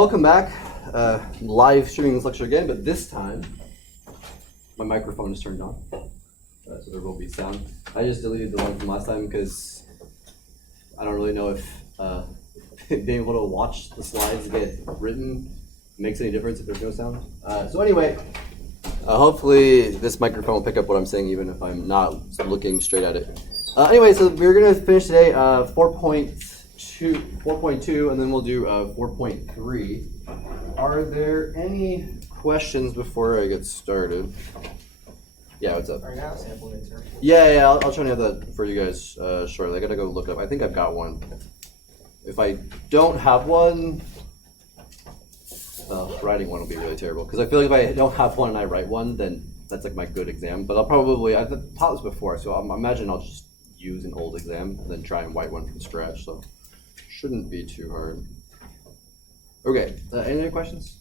Welcome back. Live streaming this lecture again, but this time my microphone is turned on, so there will be sound. I just deleted the one from last time because I don't really know if being able to watch the slides get written makes any difference if there's no sound. So anyway, hopefully this microphone will pick up what I'm saying even if I'm not looking straight at it. Anyway, so we're going to finish today 4.2, and then we'll do 4.3. Are there any questions before I get started? Yeah, what's up? Are you out sampling, sir? Yeah, I'll try to have that for you guys shortly. I gotta go look up. I think I've got one. If I don't have one, writing one will be really terrible. Because I feel like if I don't have one and I write one, then that's like my good exam. But I'll probably, I've taught this before, so I imagine I'll just use an old exam and then try and write one from scratch. So shouldn't be too hard. Okay, any other questions?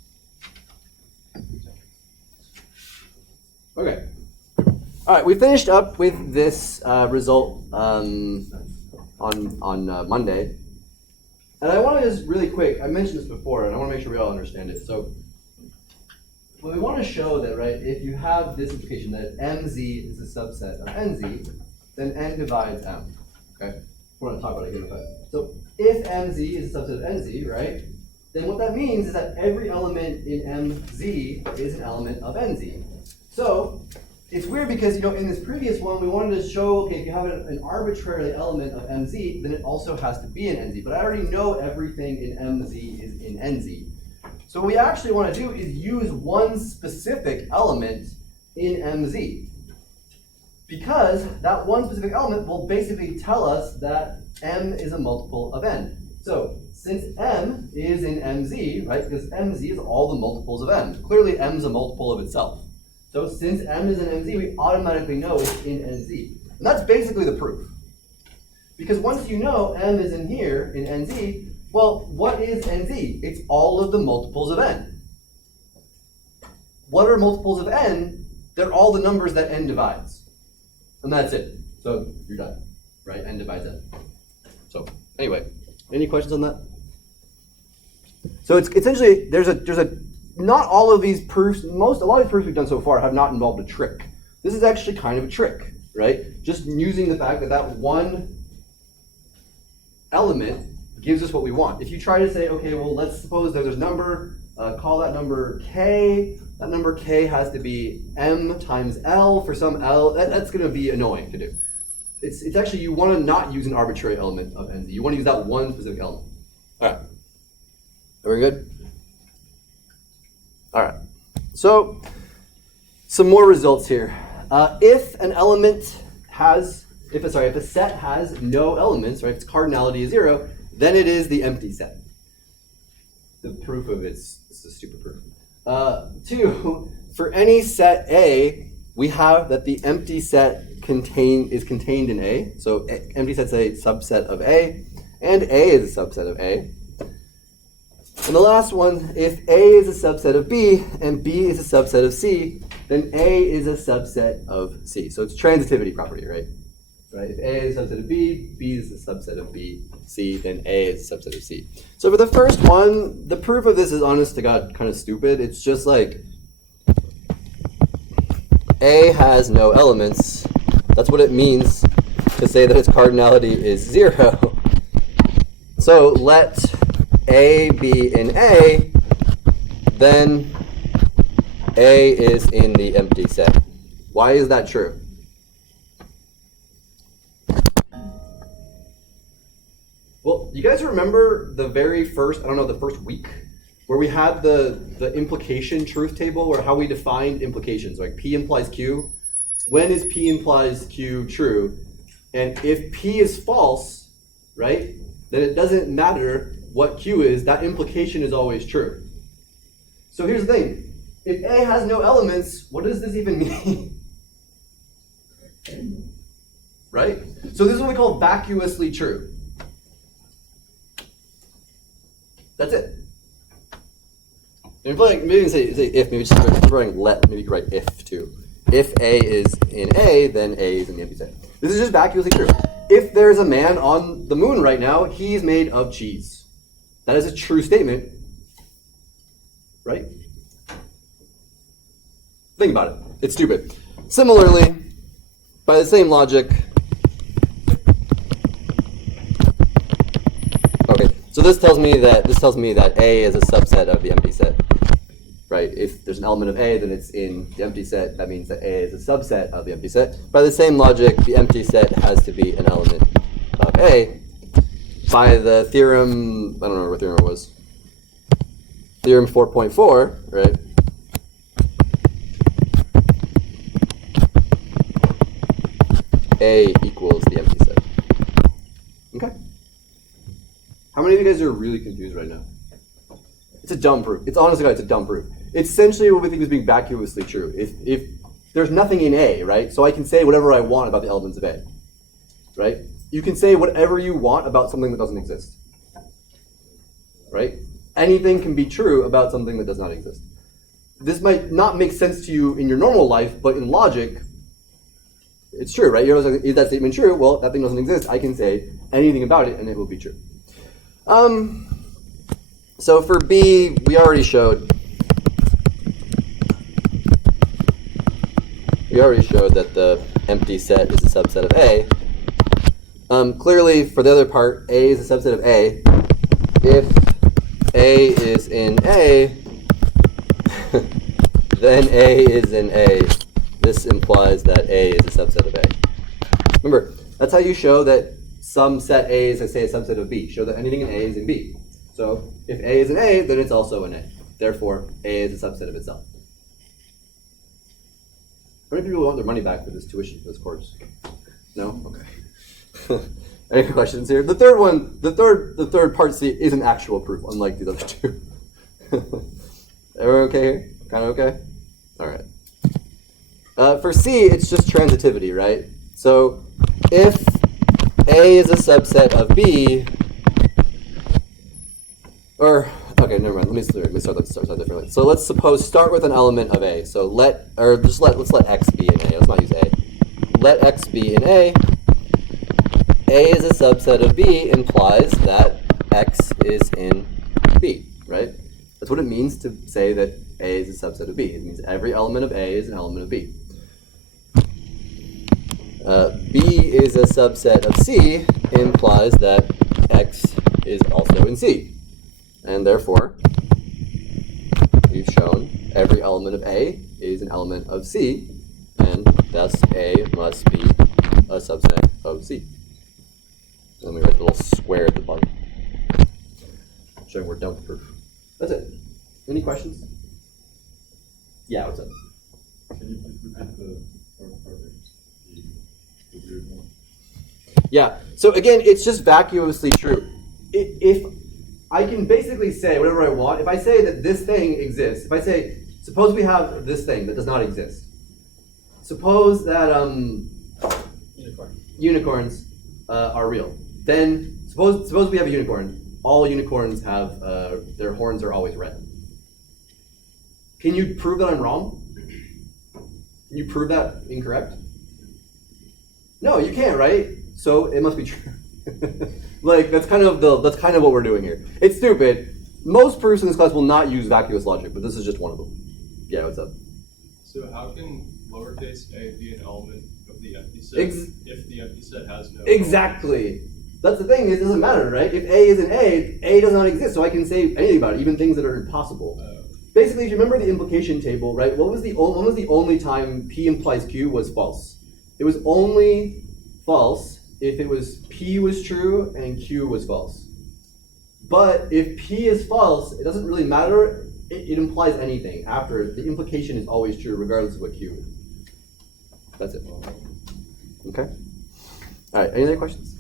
Okay. All right, we finished up with this result on Monday. And I want to just really quick, I mentioned this before, and I want to make sure we all understand it. So what we want to show that, right, if you have this implication that MZ is a subset of NZ, then N divides M, okay? We want to talk about it again in a bit. So if MZ is a subset of NZ, right, then what that means is that every element in MZ is an element of NZ. So it's weird because, you know, in this previous one, we wanted to show, okay, if you have an arbitrary element of MZ, then it also has to be in NZ. But I already know everything in MZ is in NZ. So what we actually want to do is use one specific element in MZ. Because that one specific element will basically tell us that M is a multiple of N. So since M is in MZ, right, because MZ is all the multiples of M. Clearly M is a multiple of itself. So since M is in MZ, we automatically know it's in NZ. And that's basically the proof. Because once you know M is in here, in NZ, well, what is NZ? It's all of the multiples of N. What are multiples of N? They're all the numbers that N divides. And that's it. So you're done, right? N divides N. So anyway, any questions on that? So it's essentially, there's a not all of these proofs, a lot of these proofs we've done so far have not involved a trick. This is actually kind of a trick, right? Just using the fact that that one element gives us what we want. If you try to say, okay, well, let's suppose there's a number, call that number K. That number K has to be M times L for some L. That's going to be annoying to do. It's actually, you want to not use an arbitrary element of NZ. You want to use that one specific element. All right. Are we good? All right, so some more results here. If a set has no elements, right, if its cardinality is 0, then it is the empty set. The proof of this is a stupid proof. 2, for any set A, we have that the empty set is contained in A. So empty set's a subset of A, and A is a subset of A. And the last one, if A is a subset of B and B is a subset of C, then A is a subset of C. So it's transitivity property, right? If A is a subset of B, B is a subset of B, C, then A is a subset of C. So for the first one, the proof of this is honest to God kind of stupid. It's just like A has no elements. That's what it means to say that its cardinality is 0. So let A be in A, then A is in the empty set. Why is that true? Well, you guys remember the very first, the first week, where we had the implication truth table, or how we defined implications, like P implies Q. When is P implies Q true? And if P is false, right, then it doesn't matter what Q is, that implication is always true. So here's the thing. If A has no elements, what does this even mean? Right? So this is what we call vacuously true. That's it. And maybe say if, maybe just writing let, maybe you could write if too. If A is in A, then A is in the empty set. This is just vacuously true. If there's a man on the moon right now, he's made of cheese. That is a true statement. right? Think about it. It's stupid. Similarly, by the same logic, okay, so this tells me that A is a subset of the empty set, right? If there's an element of A, then it's in the empty set. That means that A is a subset of the empty set. By the same logic, the empty set has to be an element of A. By the theorem, I don't remember what theorem it was. Theorem 4.4, right? A equals the empty set. Okay. How many of you guys are really confused right now? It's a dumb proof. It's honestly, it's a dumb proof. It's essentially what we think is being vacuously true. If there's nothing in A, right? So I can say whatever I want about the elements of A, right? You can say whatever you want about something that doesn't exist, right? Anything can be true about something that does not exist. This might not make sense to you in your normal life, but in logic, it's true, right? You're like, is that statement true? Well, that thing doesn't exist. I can say anything about it, and it will be true. So for B, we already showed that the empty set is a subset of A. Clearly, for the other part, A is a subset of A. If A is in A, then A is in A. This implies that A is a subset of A. Remember, that's how you show that some set A is, say, a subset of B. Show that anything in A is in B. So if A is in A, then it's also in A. Therefore, A is a subset of itself. How many people want their money back for this tuition, for this course? No? Okay. Any questions here? The third one, the third part C is an actual proof, unlike the other two. Everyone okay here? Kind of okay? All right. For C, it's just transitivity, right? So if A is a subset of B, or okay, never mind. Let me start differently. So let's suppose start with an element of A. So let's let X be in A. Let's not use A. Let X be in A. A is a subset of B implies that X is in B, right? That's what it means to say that A is a subset of B. It means every element of A is an element of B. B is a subset of C implies that X is also in C. And therefore, we've shown every element of A is an element of C, and thus A must be a subset of C. Let me write the little square at the bottom, showing we're done with proof. That's it. Any questions? Yeah, what's up? Can you please repeat the weird one? Yeah, so again, it's just vacuously true. If I can basically say whatever I want, if I say that this thing exists, if I say, suppose we have this thing that does not exist. Suppose that unicorns are real. Then suppose we have a unicorn. All unicorns have their horns are always red. Can you prove that I'm wrong? Can you prove that incorrect? No, you can't, right? So it must be true. Like that's kind of what we're doing here. It's stupid. Most proofs in this class will not use vacuous logic, but this is just one of them. Yeah, what's up? So how can lowercase a be an element of the empty set if the empty set has no? Exactly. That's the thing. It doesn't matter, right? If A is an A does not exist, so I can say anything about it, even things that are impossible. Basically, if you remember the implication table, right? When was the only time P implies Q was false? It was only false if it was P was true and Q was false. But if P is false, it doesn't really matter. It implies anything after. The implication is always true regardless of what Q is. That's it. Okay? All right, any other questions?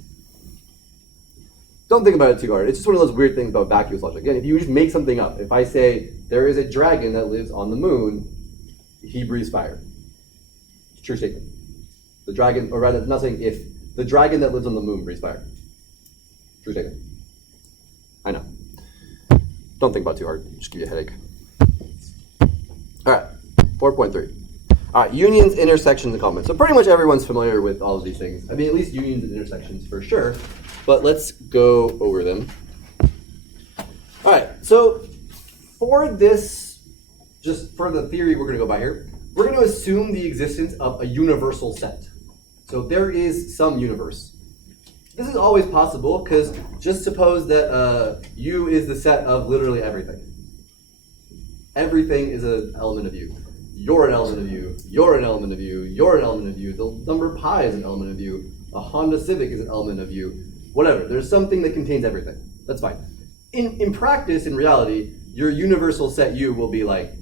Don't think about it too hard. It's just one of those weird things about vacuous logic. Again, if you just make something up, if I say there is a dragon that lives on the moon, he breathes fire. It's a true statement. The dragon, or rather, not saying if, the dragon that lives on the moon breathes fire. True statement. I know. Don't think about it too hard. Just give you a headache. All right, 4.3. All right, unions, intersections, and complements. So pretty much everyone's familiar with all of these things. I mean, at least unions and intersections for sure. But let's go over them. All right, so for this just for the theory we're going to go by here, we're going to assume the existence of a universal set. So there is some universe. This is always possible because just suppose that U is the set of literally everything. Everything is an element of U. You're an element of U. You're an element of U. You're an element of U. The number pi is an element of U. A Honda Civic is an element of U. Whatever. There's something that contains everything. That's fine. In practice, in reality, your universal set U will be like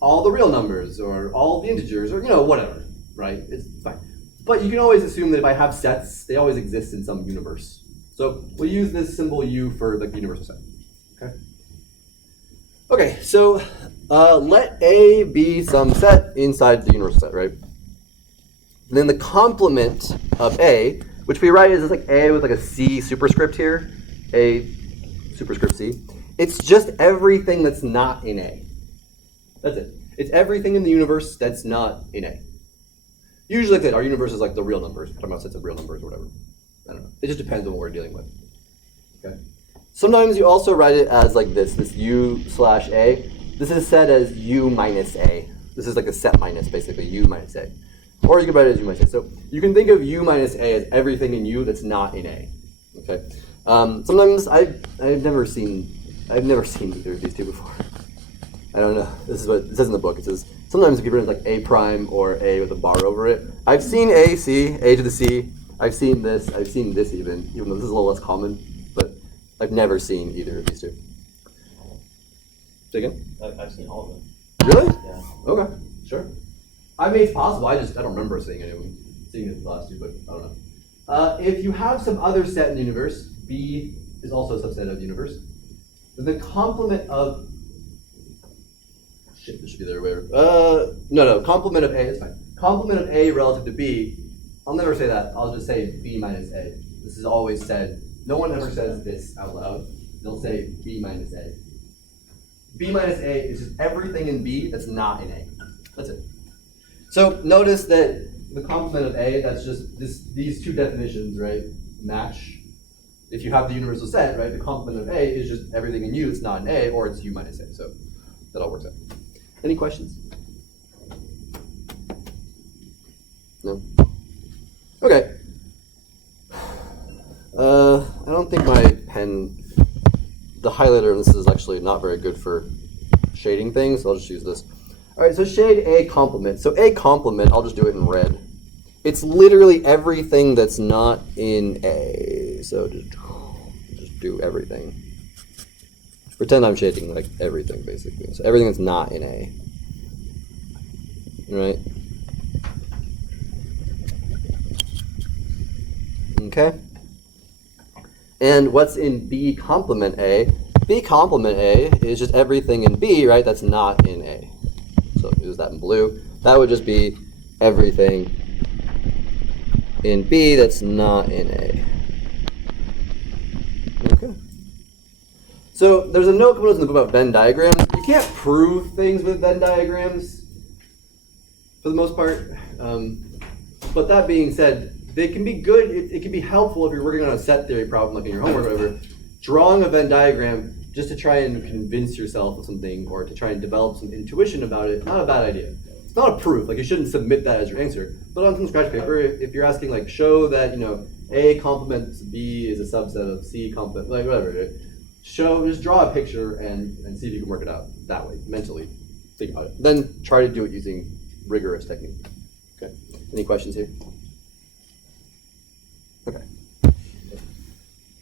all the real numbers or all the integers or whatever, right? It's fine. But you can always assume that if I have sets, they always exist in some universe. So we'll use this symbol U for the universal set. Okay. Okay, so let A be some set inside the universal set, right? And then the complement of A, which we write as like A with like a C superscript here, A superscript C. It's just everything that's not in A. That's it. It's everything in the universe that's not in A. Usually like that, our universe is like the real numbers. We're talking about sets of real numbers or whatever. I don't know. It just depends on what we're dealing with. Okay. Sometimes you also write it as like this U/A. This is set as U minus A. This is like a set minus, basically, U minus A. Or you can write it as U minus A. So you can think of U minus A as everything in U that's not in A. Okay. Sometimes I've never seen either of these two before. I don't know. This is what it says in the book. It says sometimes it can be written like A prime or A with a bar over it. I've seen A, C, A to the C. I've seen this even though this is a little less common, but I've never seen either of these two. Say again? I've seen all of them. Really? Yeah. Okay, sure. I mean, it's possible. I don't remember seeing anyone seeing it the last two, but I don't know. If you have some other set in the universe, B is also a subset of the universe. Then the complement of this should be the other way around. No, complement of A is fine. Complement of A relative to B, I'll never say that. I'll just say B minus A. This is always said. No one ever says this out loud. They'll say B minus A. B minus A is just everything in B that's not in A. That's it. So notice that the complement of A, that's just these two definitions, right, match. If you have the universal set, right, the complement of A is just everything in U that's not in A, or it's U minus A. So that all works out. Any questions? No? Okay. I don't think my pen, the highlighter, this is actually not very good for shading things, so I'll just use this. All right, so shade A complement. So A complement, I'll just do it in red. It's literally everything that's not in A. So just do everything. Pretend I'm shading like everything, basically. So everything that's not in A. Right? Okay. And what's in B complement A? B complement A is just everything in B, right, that's not in A. So use that in blue. That would just be everything in B that's not in A. Okay. So there's a note coming in the book about Venn diagrams. You can't prove things with Venn diagrams for the most part. But that being said, they can be good. It can be helpful if you're working on a set theory problem, like in your homework or whatever. Drawing a Venn diagram just to try and convince yourself of something or to try and develop some intuition about it, not a bad idea. It's not a proof. Like, you shouldn't submit that as your answer. But on some scratch paper, if you're asking, like, show that, A complements B is a subset of C complement, like, whatever. Just draw a picture and see if you can work it out that way, mentally. Think about it. Then try to do it using rigorous technique. Okay. Any questions here? Okay.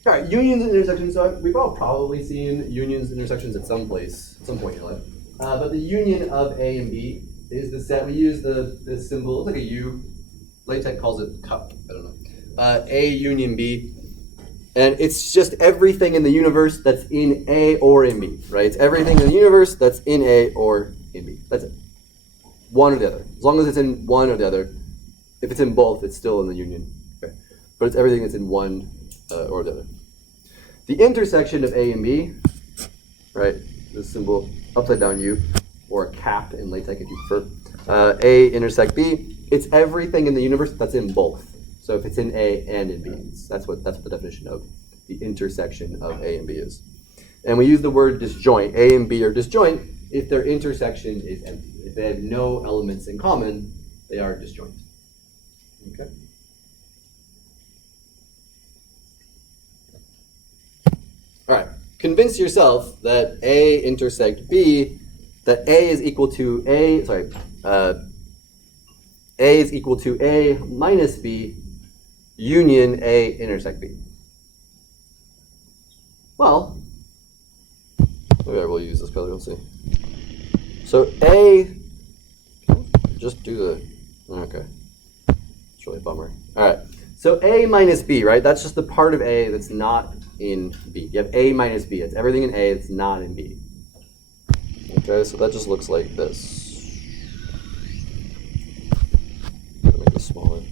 All right, unions and intersections. So we've all probably seen unions and intersections at some point in your life. But the union of A and B is the set. We use this symbol. It's like a U. LaTeX calls it cup. I don't know. A union B. And it's just everything in the universe that's in A or in B, right? It's everything in the universe that's in A or in B. That's it. One or the other. As long as it's in one or the other. If it's in both, it's still in the union. Okay. But it's everything that's in one or the other. The intersection of A and B, right? This symbol, upside down U, or a cap in LaTeX if you prefer. A intersect B. It's everything in the universe that's in both. So if it's in A and in B, that's what the definition of the intersection of A and B is. And we use the word disjoint. A and B are disjoint if their intersection is empty. If they have no elements in common, they are disjoint. Okay? All right. Convince yourself that A intersect B, that A is equal to A is equal to A minus B union A intersect B. Well, maybe I will use this color, we'll see. So A, just do the, okay. It's really a bummer. All right, so A minus B, right? That's just the part of A that's not in B. You have A minus B. It's everything in A that's not in B. Okay, so that just looks like this. Make this smaller.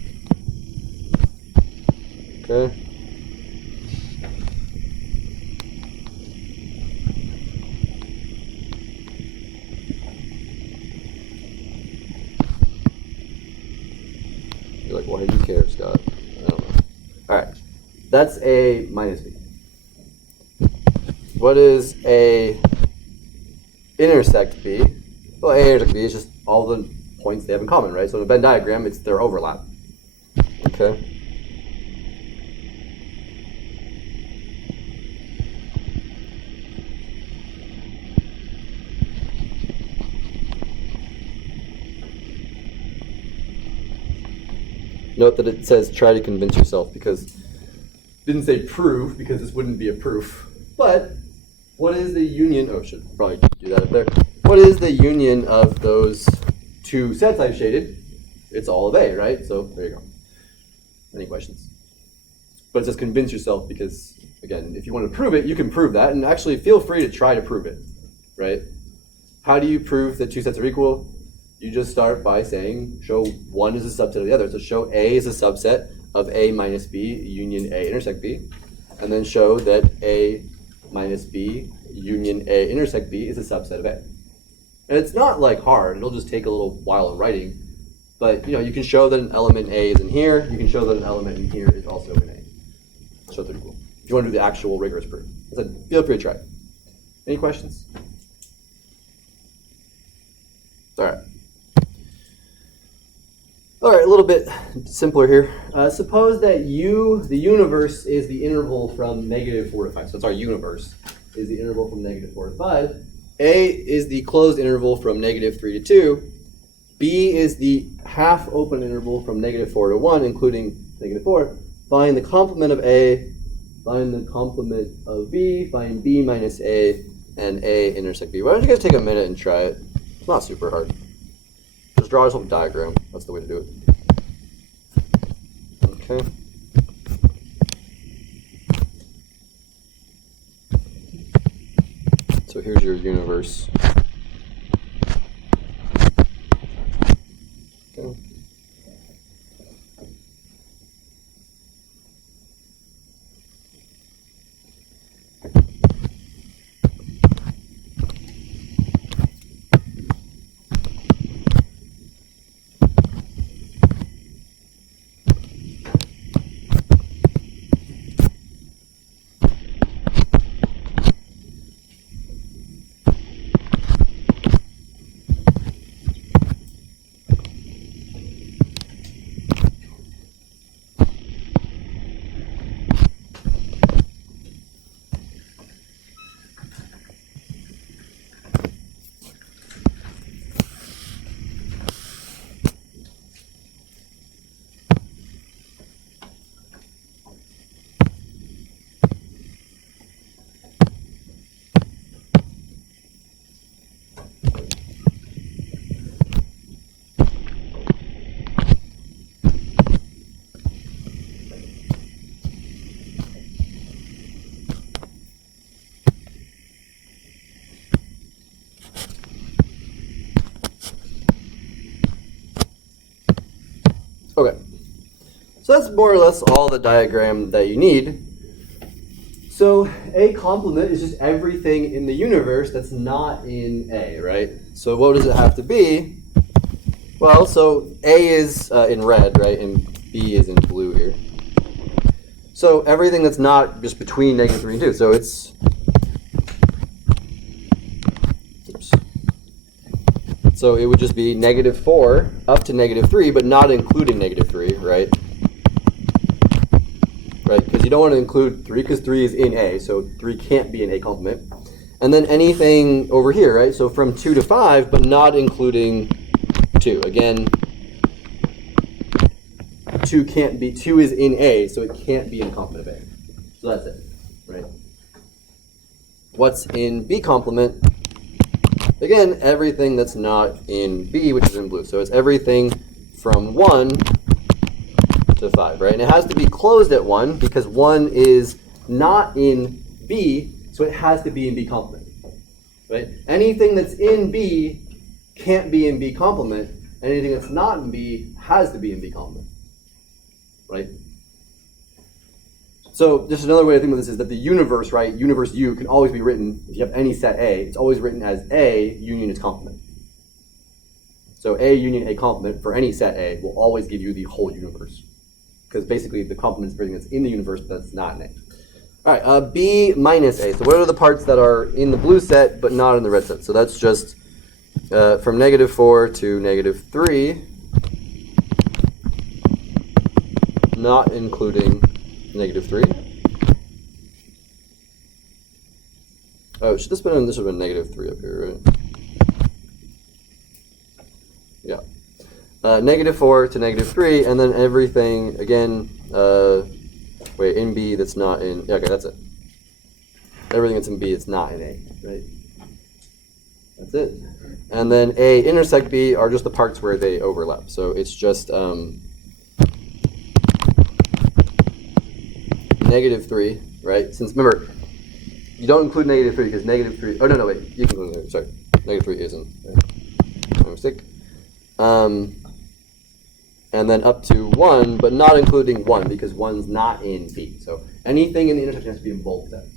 Okay. You're like, why do you care, Scott? I don't know. All right, that's A minus B. What is A intersect B? Well, A intersect B is just all the points they have in common, right? So in a Venn diagram, it's their overlap. Okay. Note that it says try to convince yourself because it didn't say prove because this wouldn't be a proof. But what is the union? Oh, should probably do that up there. What is the union of those two sets I've shaded? It's all of A, right? So there you go. Any questions? But it says convince yourself because, again, if you want to prove it, you can prove that. And actually feel free to try to prove it, right? How do you prove that two sets are equal? You just start by saying show one is a subset of the other. So show A is a subset of A minus B union A intersect B. And then show that A minus B union A intersect B is a subset of A. And it's not like hard. It'll just take a little while of writing. But you can show that an element A is in here. You can show that an element in here is also in A. Show they're equal. If you want to do the actual rigorous proof. I said, feel free to try. Any questions? All right. All right, a little bit simpler here. Suppose that U, the universe, is the interval from -4 to 5. So it's our universe is the interval from -4 to 5. A is the closed interval from -3 to 2. B is the half open interval from -4 to 1, including -4. Find the complement of A, find the complement of B, find B minus A, and A intersect B. Why don't you guys take a minute and try it? It's not super hard. Just draw yourself a diagram. That's the way to do it. Okay. So here's your universe. Okay. Okay, so that's more or less all the diagram that you need. So A complement is just everything in the universe that's not in A, right? So what does it have to be? Well, so A is in red, right, and B is in blue here. So everything that's not just between -3 and 2. So it's, oops. So it would just be -4 up to -3, but not including -3, right? Right, because you don't want to include 3 because 3 is in A, so 3 can't be an A complement. And then anything over here, right? So from 2 to 5, but not including 2. Again, 2 can't be, 2 is in A, so it can't be in complement of A. So that's it, right? What's in B complement? Again, everything that's not in B, which is in blue. So it's everything from 1 to 5, right? And it has to be closed at 1 because 1 is not in B, so it has to be in B complement, right? Anything that's in B can't be in B complement. Anything that's not in B has to be in B complement, right? So just another way to think of this is that the universe, right, universe U can always be written, if you have any set A, it's always written as A union its complement. So A union A complement for any set A will always give you the whole universe. Because basically the complement is everything that's in the universe, but that's not in A. All right, B minus A. So what are the parts that are in the blue set but not in the red set? So that's just from -4 to -3, not including -3. Oh, should this been this should have been -3 up here, right? Yeah. -4 to -3, and then everything again. Wait, in B that's not in. Yeah, okay, that's it. Everything that's in B that's not in A, right? That's it. And then A intersect B are just the parts where they overlap. So it's just -3, right? Since remember, you don't include -3 because -3. Oh no, wait, you can include it. Sorry, -3 isn't. Right? My mistake. And then up to 1, but not including 1 because 1's not in B. So anything in the intersection has to be in both sets.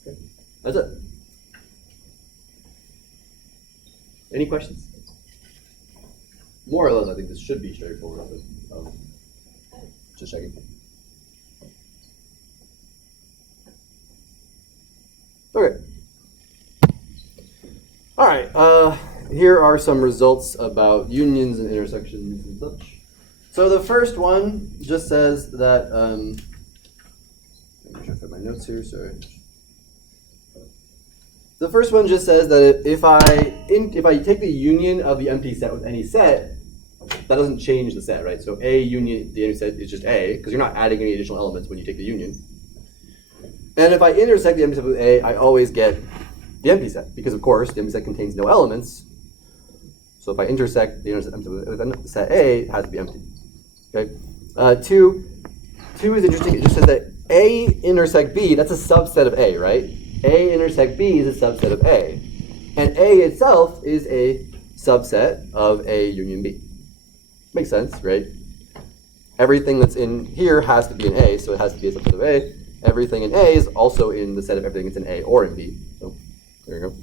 Okay. That's it. Any questions? More or less, I think this should be straightforward. But, just checking. Okay. All right. Here are some results about unions and intersections and such. So the first one just says that. Let me make sure I put my notes here. Sorry. The first one just says that if I take the union of the empty set with any set, that doesn't change the set, right? So A union the empty set is just A because you're not adding any additional elements when you take the union. And if I intersect the empty set with A, I always get the empty set because, of course, the empty set contains no elements. So if I intersect the empty set with set A, it has to be empty. Okay. Two is interesting. It just says that A intersect B. That's a subset of A, right? A intersect B is a subset of A, and A itself is a subset of A union B. Makes sense, right? Everything that's in here has to be in A, so it has to be a subset of A. Everything in A is also in the set of everything that's in A or in B. So there you go.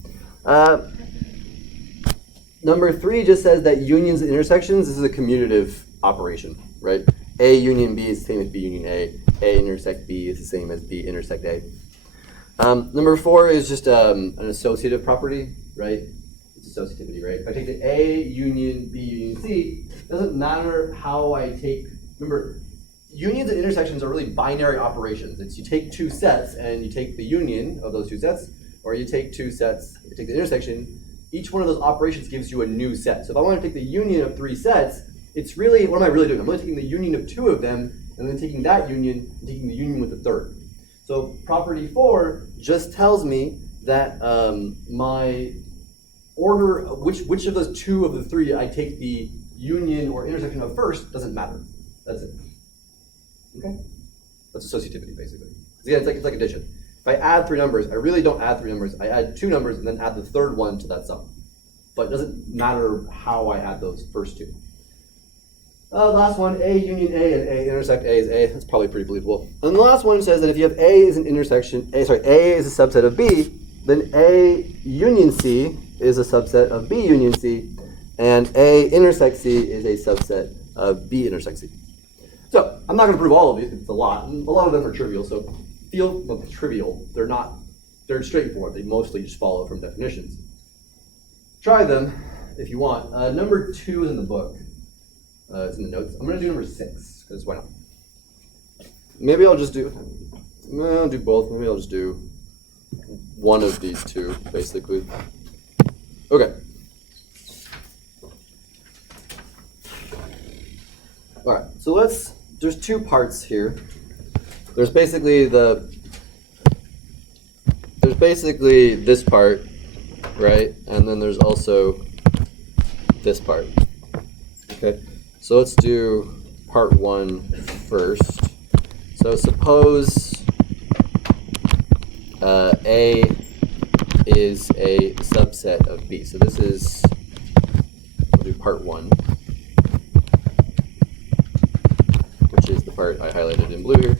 Number 3 just says that unions and intersections, this is a commutative operation, right? A union B is the same as B union A. A intersect B is the same as B intersect A. Number 4 is just an associative property, right? It's associativity, right? If I take the A union B union C, it doesn't matter how I take, remember, unions and intersections are really binary operations. It's you take two sets and you take the union of those two sets, or you take two sets, you take the intersection. Each one of those operations gives you a new set. So if I want to take the union of 3 sets, it's really, what am I really doing? I'm really taking the union of 2 of them, and then taking that union and taking the union with the third. So property 4 just tells me that my order, which of those 2 of the 3 I take the union or intersection of first doesn't matter. That's it. Okay? That's associativity, basically. Again, it's like addition. If I add 3 numbers, I really don't add 3 numbers. I add 2 numbers and then add the third one to that sum. But it doesn't matter how I add those first 2. The last one, A union A and A intersect A is A. That's probably pretty believable. And the last one says that if you have A is an intersection, A is a subset of B, then A union C is a subset of B union C, and A intersect C is a subset of B intersect C. So I'm not going to prove all of these because it's a lot. And a lot of them are trivial. So trivial. They're straightforward. They mostly just follow from definitions. Try them. if you want. Number 2 is in the book. It's in the notes. I'm going to do number 6, because why not? Maybe I'll just do, I'll do both. Maybe I'll just do one of these two, basically. Okay. All right, so there's 2 parts here. There's basically this part, right? And then there's also this part. Okay, so let's do part 1 first. So suppose A is a subset of B. So this is, we'll do part 1, which is the part I highlighted in blue here.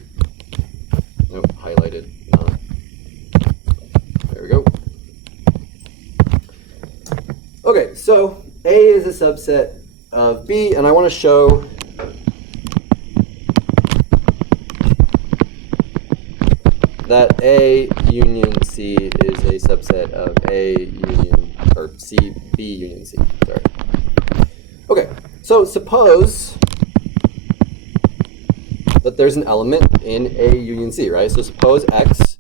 Nope, highlighted not. There we go. Okay, so A is a subset of B, and I want to show that A union C is a subset of A union, or C, B union C, sorry. Okay, so suppose that there's an element in A union C, right? So suppose X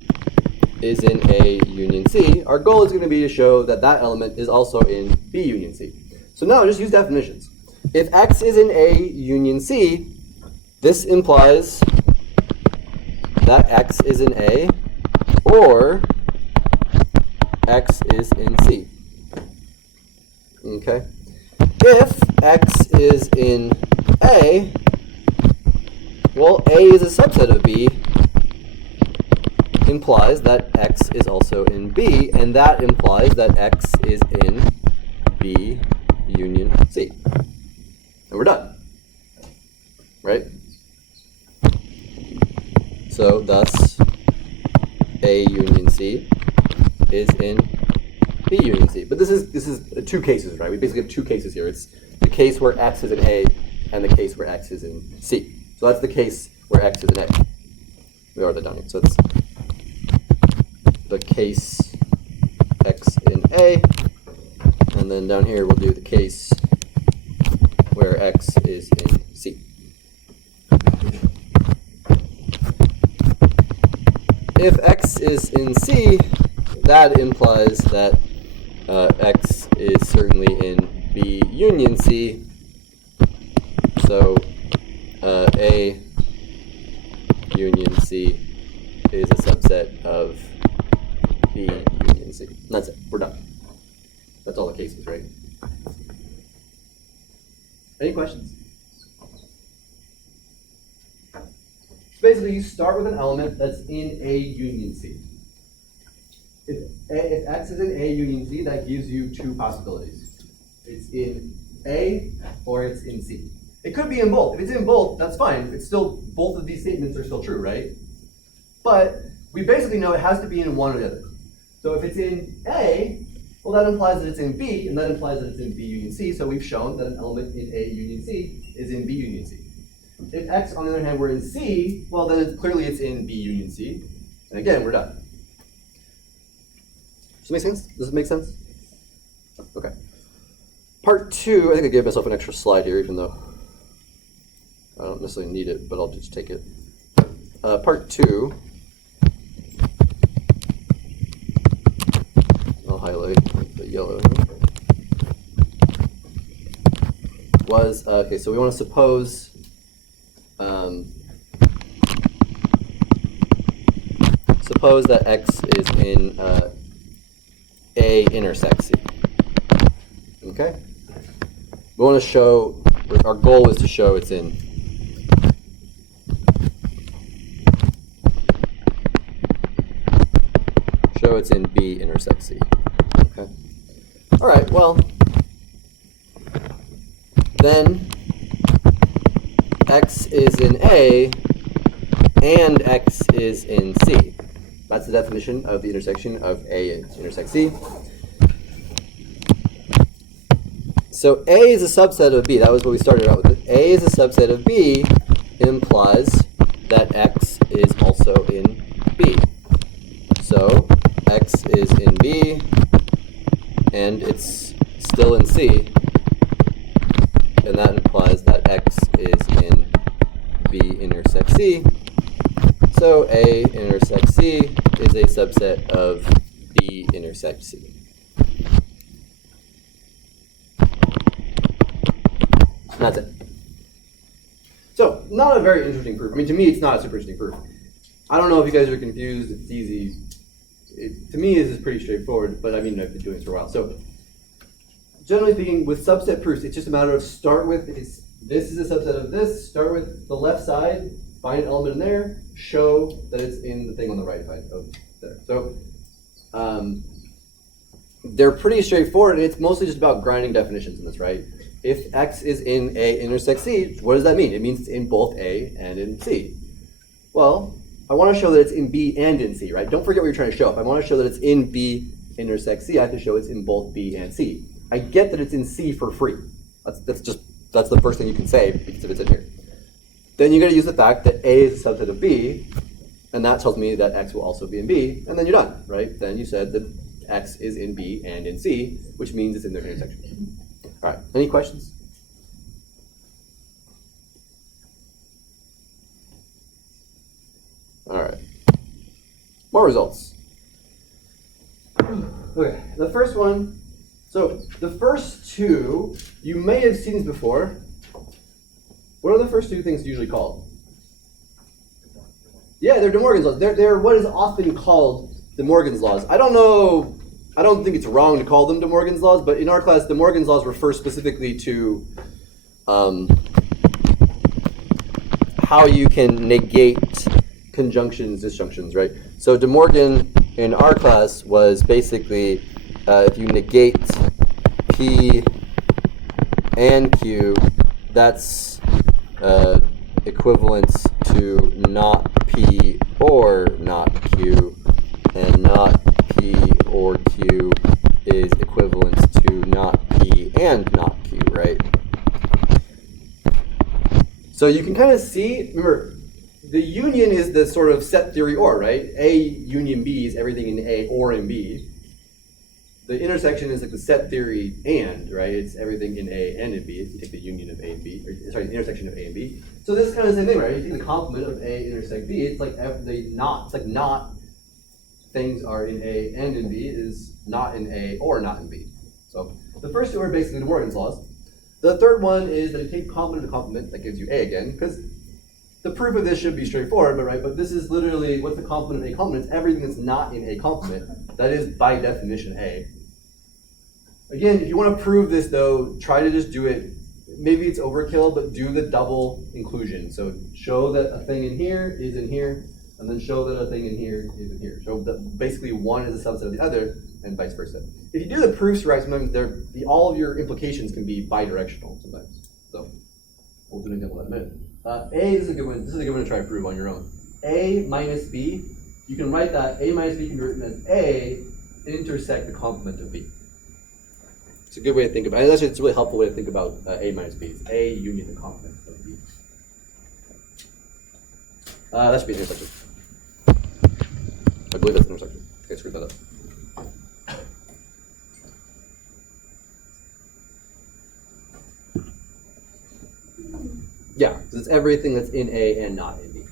is in A union C. Our goal is going to be to show that that element is also in B union C. So now just use definitions. If X is in A union C, this implies that X is in A or X is in C. Okay? If X is in A, well, A is a subset of B, implies that X is also in B, and that implies that X is in B union C. And we're done. Right? So thus, A union C is in B union C. But this is 2 cases, right? We basically have 2 cases here. It's the case where X is in A and the case where X is in C. So that's the case where X is in A. We already done it. So it's the case X in A, and then down here we'll do the case where X is in C. If X is in C, that implies that X is certainly in B union C. So A union C is a subset of B union C. And that's it. We're done. That's all the cases, right? Any questions? Basically, you start with an element that's in A union C. If X is in A union C, that gives you 2 possibilities. It's in A or it's in C. It could be in both. If it's in both, that's fine. It's still, both of these statements are still true, right? But we basically know it has to be in one or the other. So if it's in A, well, that implies that it's in B, and that implies that it's in B union C. So we've shown that an element in A union C is in B union C. If X, on the other hand, were in C, well, then clearly it's in B union C. And again, we're done. Does this make sense? Does it make sense? Okay. Part 2, I think I gave myself an extra slide here, even though I don't necessarily need it, but I'll just take it. Part 2, I'll highlight the yellow, was, okay, so we want to suppose suppose that X is in A intersects C. Okay? We want to show, our goal is to show it's in B intersects C. Okay? All right, well, then X is in A and X is in C. That's the definition of the intersection of A and intersects C. So A is a subset of B. That was what we started out with. A is a subset of B implies that X is also in B. So X is in B, and it's still in C, and that implies that X is in B intersect C. So A intersect C is a subset of B intersect C. And that's it. So, not a very interesting proof. I mean, to me, it's not a super interesting proof. I don't know if you guys are confused. It's easy. To me, this is pretty straightforward, but I mean, I've been doing this for a while. So, generally speaking, with subset proofs, it's just a matter of start with, this is a subset of this, start with the left side, find an element in there, show that it's in the thing on the right side of there. So, they're pretty straightforward, and it's mostly just about grinding definitions in this, right? If X is in A intersect C, what does that mean? It means it's in both A and in C. Well, I want to show that it's in B and in C, right? Don't forget what you're trying to show. If I want to show that it's in B intersect C, I have to show it's in both B and C. I get that it's in C for free. That's the first thing you can say because if it's in here. Then you got to use the fact that A is a subset of B, and that tells me that X will also be in B, and then you're done, right? Then you said that X is in B and in C, which means it's in their intersection. All right, any questions? All right, more results. Okay, the first one, so the first two, you may have seen these before. What are the first two things usually called? Yeah, they're DeMorgans Laws. They're what is often called DeMorgans Laws. I don't think it's wrong to call them DeMorgans Laws, but in our class, DeMorgans Laws refer specifically to how you can negate conjunctions, disjunctions, right? So De Morgan in our class was basically if you negate P and Q, that's equivalent to not P or not Q, and not P or Q is equivalent to not P and not Q, right? So you can kind of see, remember, the union is the sort of set theory or, right? A union B is everything in A or in B. The intersection is like the set theory and, right? It's everything in A and in B if you take the union of A and B, or sorry, the intersection of A and B. So this is kind of the same thing, right? You take the complement of A intersect B, it's like not things are in A and in B is not in A or not in B. So the first two are basically the DeMorgans Laws. The third one is that you take complement to complement, that gives you A again, because the proof of this should be straightforward, but this is literally, what's the complement of A complement? It's everything that's not in A complement. That is, by definition, A. Again, if you want to prove this, though, try to just do it, maybe it's overkill, but do the double inclusion. So show that a thing in here is in here, and then show that a thing in here is in here. Show that basically one is a subset of the other, and vice versa. If you do the proofs right, sometimes all of your implications can be bidirectional sometimes. So we'll do an example in a minute. A is a good one. This is a good one to try to prove on your own. A minus B, you can write that A minus B can be written as A intersect the complement of B. It's a good way to think about it. Actually, it's a really helpful way to think about A minus B. It's A union the complement of B. That should be an intersection. I believe that's an intersection. Okay, screw that up. Yeah, because it's everything that's in A and not in B.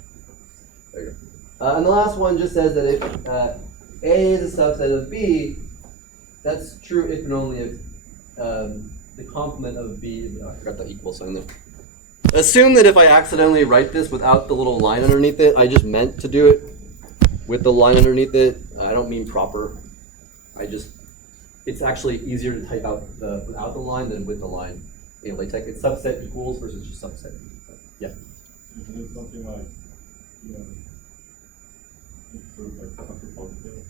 There you go. And the last one just says that if A is a subset of B, that's true if and only if the complement of B is, I forgot the equal sign there. Assume that if I accidentally write this without the little line underneath it, I just meant to do it with the line underneath it. I don't mean proper. It's actually easier to type out without the line than with the line. In LaTeX, it's subset equals versus just subset. Yeah. You can do something like, improve like contra-positive.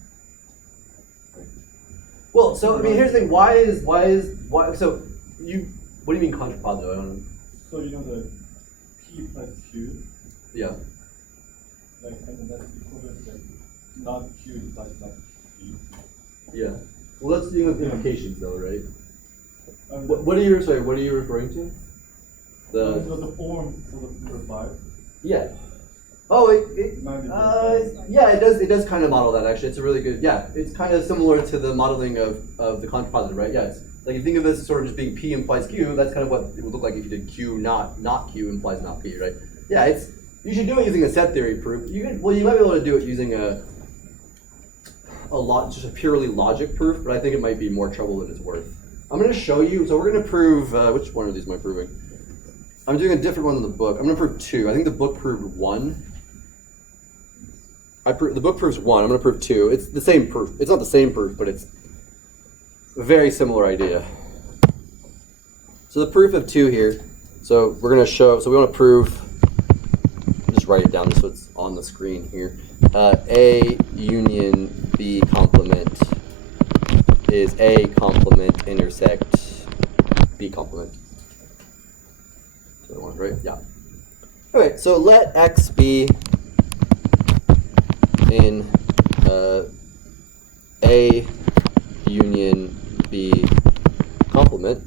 Well, so I mean, here's the thing. Why? So you, what do you mean contra-positive? I don't know. So the P plus Q. Yeah. Like, and that's equivalent like not Q plus not P. Yeah. Well, that's dealing with implications, though, right? What are you referring to? The form for the number 5. Yeah. Oh, yeah, it does kind of model that actually. It's a really good, yeah. It's kind of similar to the modeling of the contrapositive, right? Yeah, it's Like, if you think of this as sort of just being P implies Q, that's kind of what it would look like if you did Q not Q implies not P, right? Yeah, you should do it using a set theory proof. You might be able to do it using just a purely logic proof, but I think it might be more trouble than it's worth. I'm going to show you, so we're going to prove, which one of these am I proving? I'm doing a different one than the book. I'm going to prove 2. I think the book proved 1. The book proves 1. I'm going to prove 2. It's the same proof. It's not the same proof, but it's a very similar idea. So the proof of 2 here. So we're going to show, so we want to prove, just write it down so it's on the screen here. A union B complement is A complement intersect B complement. So the one, right? Yeah. Okay, so let X be in A union B complement.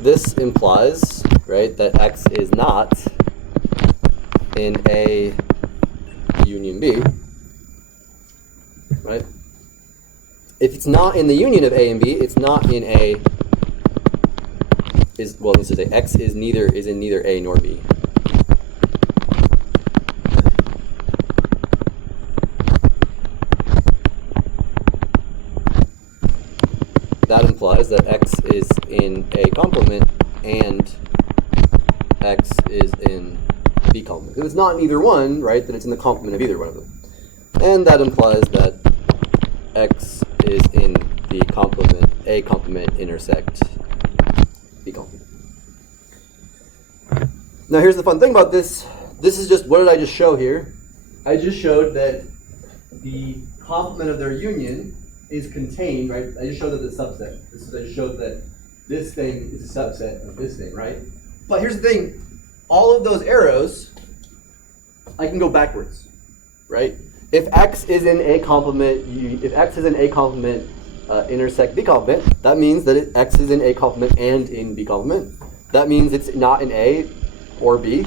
This implies, right, that X is not in A union B, right? If it's not in the union of A and B, it's not in A. This is to say X is in neither A nor B. That implies that X is in A complement and X is in B complement. If it's not in either one, right, then it's in the complement of either one of them. And that implies that X is in the complement, A complement intersect B complement. Now here's the fun thing about this. This is just, what did I just show here? I just showed that the complement of their union is contained, right? I just showed that it's a subset. I just showed that this thing is a subset of this thing, right? But here's the thing. All of those arrows, I can go backwards, right? If X is in A complement, intersect B complement, that means that X is in A complement and in B complement. That means it's not in A or B,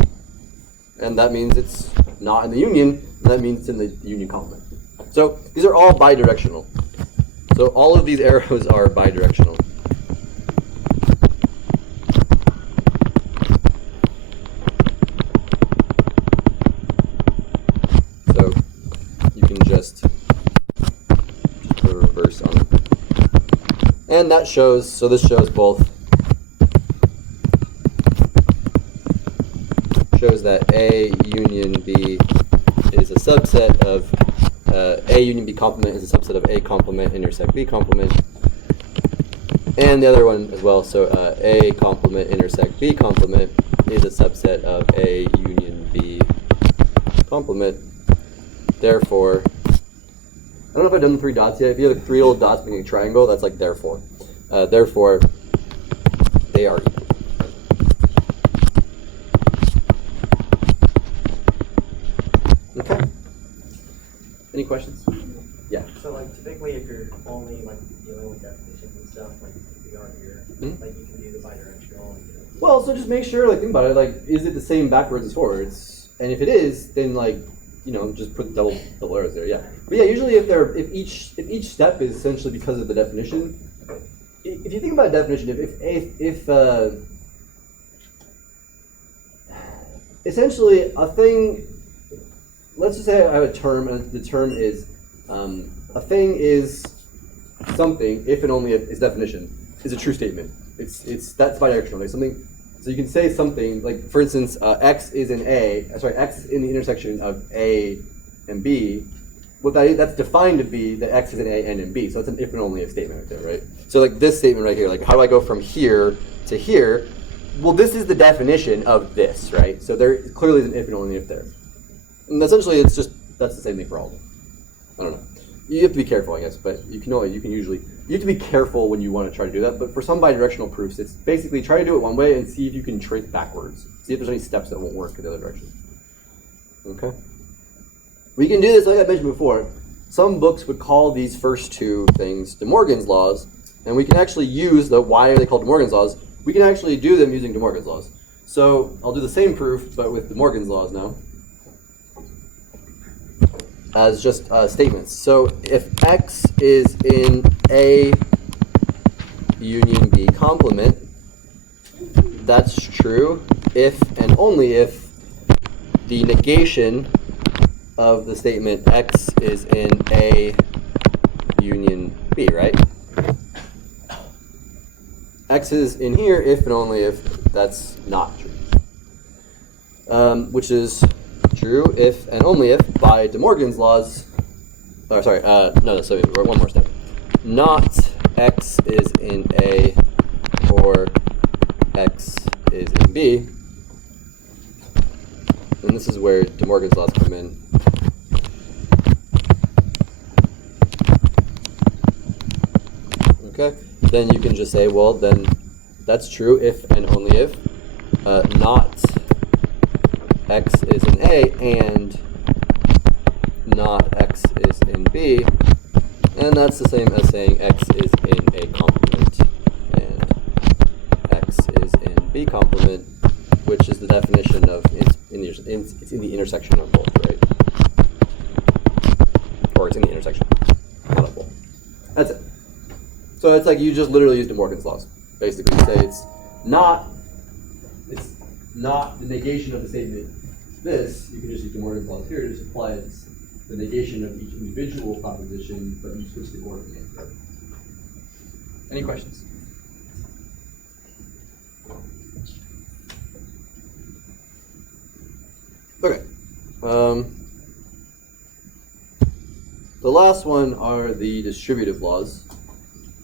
and that means it's not in the union, and that means it's in the union complement. So these are all bidirectional. So all of these arrows are bidirectional. So you can just put a reverse on it. And that shows, so this shows both, shows that A union B is a subset of A union B complement is a subset of A complement intersect B complement, and the other one as well. So A complement intersect B complement is a subset of A union B complement. Therefore, I don't know if I've done the 3 dots yet. If you have 3 little dots making a triangle, that's like therefore. Therefore, they are equal. Okay. Any questions? Yeah. So like typically if you're only like dealing with definitions and stuff like we are here, like you can do the bidirectional. Well, so just make sure, like, think about it, like, is it the same backwards as forwards? And if it is, then like, just put double arrows there, yeah. But yeah, usually if each step is essentially because of the definition, if you think about a definition, if essentially a thing, let's just say I have a term, and the term is a thing is something if and only if its definition is a true statement. That's bidirectional. There's something, so you can say something like, for instance, X is in X in the intersection of A and B. That's defined to be that X is in A and in B. So it's an if and only if statement right there, right? So like this statement right here, like how do I go from here to here? Well, this is the definition of this, right? So there clearly is an if and only if there. And essentially, that's the same thing for all of them. I don't know. You have to be careful, I guess, but you have to be careful when you want to try to do that. But for some bidirectional proofs, it's basically try to do it one way and see if you can trace backwards. See if there's any steps that won't work in the other direction. Okay? We can do this, like I mentioned before. Some books would call these first 2 things DeMorgans Laws, and we can actually use why are they called DeMorgans Laws? We can actually do them using DeMorgans Laws. So I'll do the same proof, but with DeMorgans Laws now, as just statements. So if X is in A union B complement, that's true if and only if the negation of the statement X is in A union B, right? X is in here if and only if that's not true. Which is true if and only if, by DeMorgans Laws, one more step. Not X is in A or X is in B. And this is where DeMorgans Laws come in. Okay, then you can just say, well, then that's true if and only if not X is in A and not X is in B, and that's the same as saying X is in A complement and X is in B complement, which is the definition of it's in the intersection of both, right? Or it's in the intersection, not of both. That's it. So it's like you just literally use DeMorgans Laws. Basically, you say it's not the negation of the statement this. You can just use DeMorgans Laws here to just apply it's the negation of each individual proposition, but you switch the order of the answer. Any questions? Okay. The last one are the distributive laws.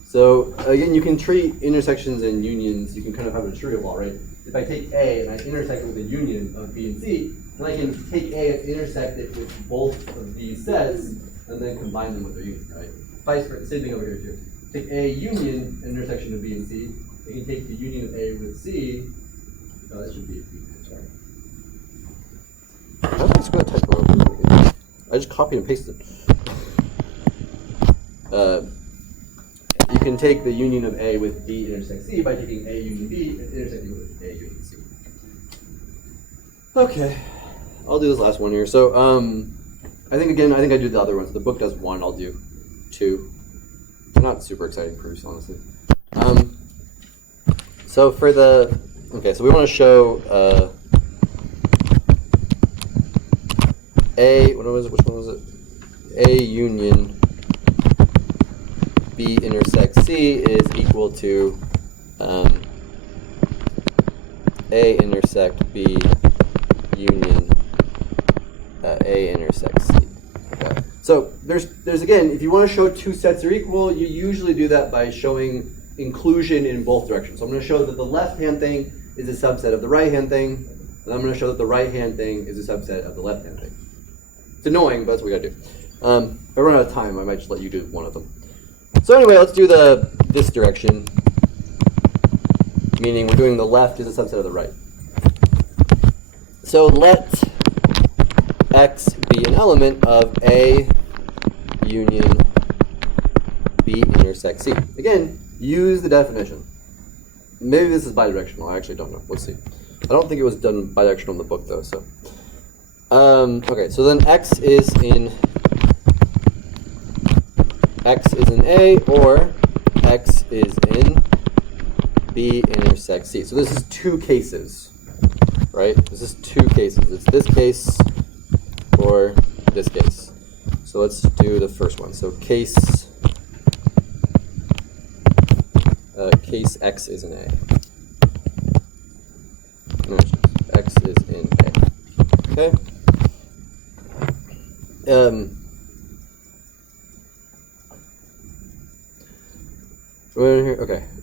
So again, you can treat intersections and unions, you can kind of have a distributive law, right? If I take A and I intersect it with a union of B and C, then I can take A and intersect it with both of these sets and then combine them with their union, right? Vice versa, same thing over here too. Take A union intersection of B and C, I can take the union of A with C, that should be a B, sorry. How did I screw that typo over again? I just copied and pasted. You can take the union of A with B intersect C by taking A union B and intersecting with A union C. Okay, I'll do this last one here. So I think I do the other ones. The book does one, I'll do two. They're not super exciting proofs, honestly. So for the, so we want to show which one was it? A union B intersect C is equal to A intersect B union A intersect C. Okay. So there's again, if you want to show two sets are equal, you usually do that by showing inclusion in both directions. So I'm going to show that the left-hand thing is a subset of the right-hand thing, and I'm going to show that the right-hand thing is a subset of the left-hand thing. It's annoying, but that's what we got to do. If I run out of time, I might just let you do one of them. So anyway, let's do this direction, meaning we're doing the left is a subset of the right. So let X be an element of A union B intersect C. Again, use the definition. Maybe this is bidirectional, I actually don't know. Let's see. I don't think it was done bidirectional in the book though, so. Okay, so then X is in A or X is in B intersect C. So this is two cases, right? This is two cases. It's this case or this case. So let's do the first one. So case X is in A. No, X is in A. Okay. Okay.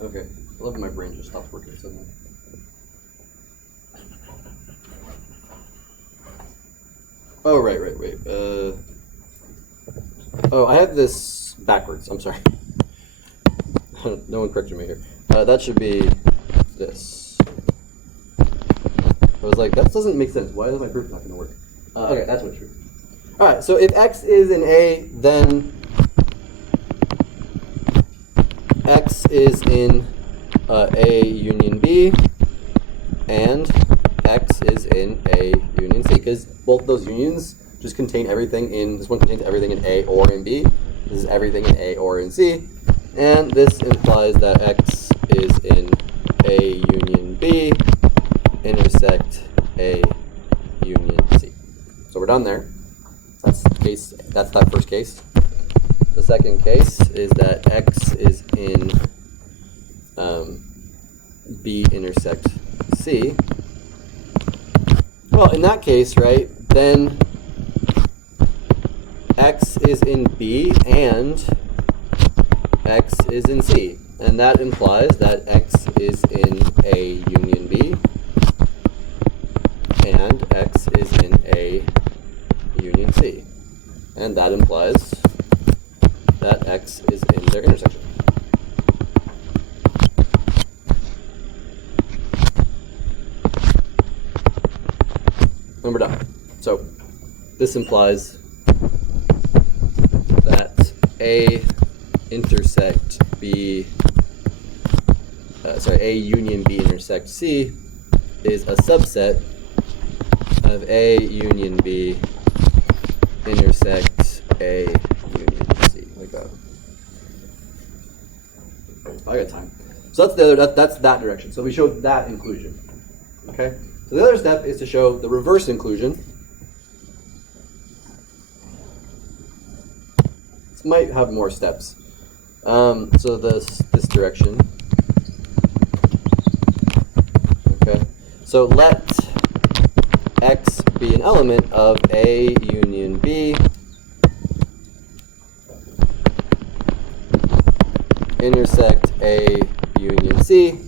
Okay. I love my brain just stopped working suddenly. Oh, right. Oh, I have this backwards. I'm sorry. No one corrected me here. That should be this. I was like, that doesn't make sense. Why is my proof not going to work? Okay, that's what's true. All right, so if X is in A, then X is in A union B, and X is in A union C, because both those unions just contain everything in, this one contains everything in A or in B, this is everything in A or in C, and this implies that X is in A union B intersect A union C. So we're done there. That's the case, that's that first case. The second case is that X is in B intersect C. Well, in that case, right, then X is in B and X is in C. And that implies that X is in A union B and X is in A union C. And that implies that X is in their intersection. And we're done. So this implies that A intersect B, A union B intersect C is a subset of A union B intersect A union C, like that. I got time. So that's the other. That's that direction. So we showed that inclusion. Okay. So the other step is to show the reverse inclusion. This might have more steps. So this direction. Okay. So let X be an element of A union B intersect A union C.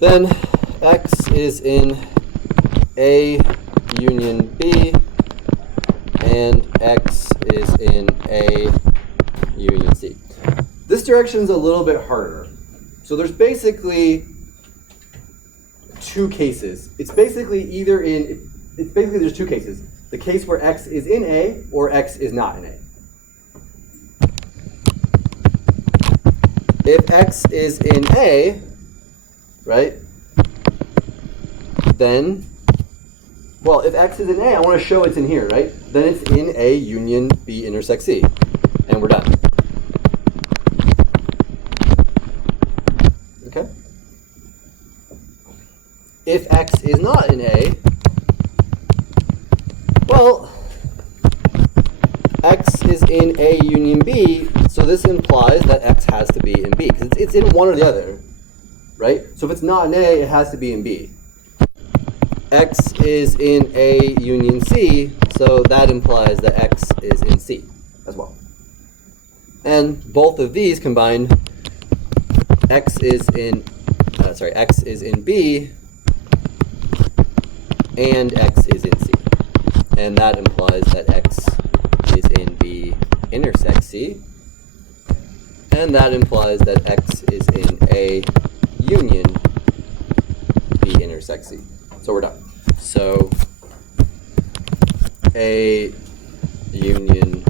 Then X is in A union B and X is in A union C. This direction is a little bit harder. So there's basically two cases. It's basically there's two cases. The case where X is in A or X is not in A. If X is in A, right, then, well, if X is in A, I want to show it's in here, right? Then it's in A union B intersect C, and we're done. Okay? If X is not in A, well, X is in A union B, so this implies that X has to be in B, because it's in one or the other, right? So if it's not in A, it has to be in B. X is in A union C, so that implies that X is in C as well. And both of these combined, X is in B, and X is in C. And that implies that X is in B intersect C, and that implies that X is in A union B intersect C. So we're done. So A union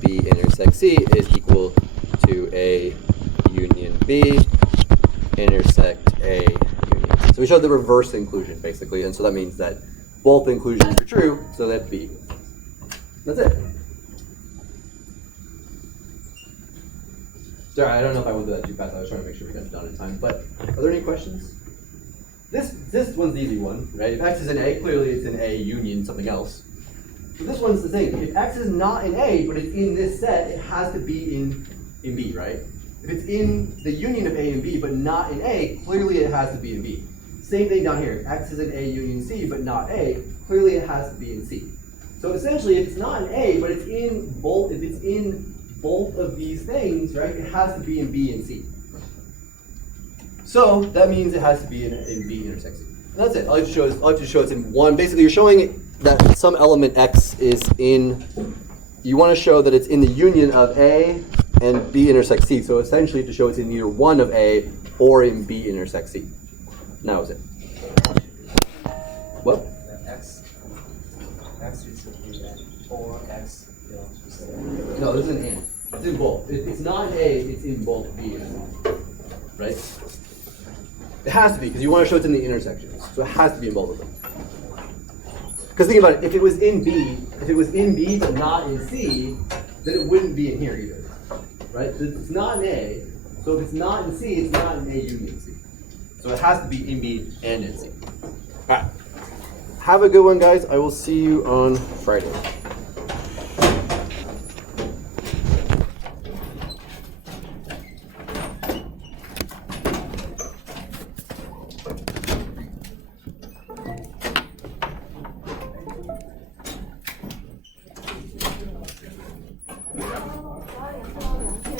B intersect C is equal to A union B intersect A union C. So we showed the reverse inclusion, basically, and so that means that both inclusions are true, so that B. That's it. Sorry, I don't know if I went through that too fast. I was trying to make sure we got it done in time. But are there any questions? This one's the easy one, right? If X is in A, clearly it's in A union something else. So this one's the thing. If X is not in A, but it's in this set, it has to be in B, right? If it's in the union of A and B, but not in A, clearly it has to be in B. Same thing down here. If X is in A union C, but not A, clearly it has to be in C. So essentially, if it's not in A, but it's in both, if it's in both of these things, right, it has to be in B and C. So that means it has to be in B intersect C. And that's it. I'll just show it's in one. Basically, you're showing that some element X is in, you want to show that it's in the union of A and B intersect C. So essentially, to show it's in either one of A or in B intersect C. And that was it. What? X is in that, or X belongs to C. No, this is an and. It's in both. It's not A, it's in both B and C. Right? It has to be, because you want to show it's in the intersections. So it has to be in both of them. Because think about it, if it was in B but not in C, then it wouldn't be in here either. Right? It's not in A, so if it's not in C, it's not in A union C. So it has to be in B and in C. Alright. Have a good one, guys. I will see you on Friday.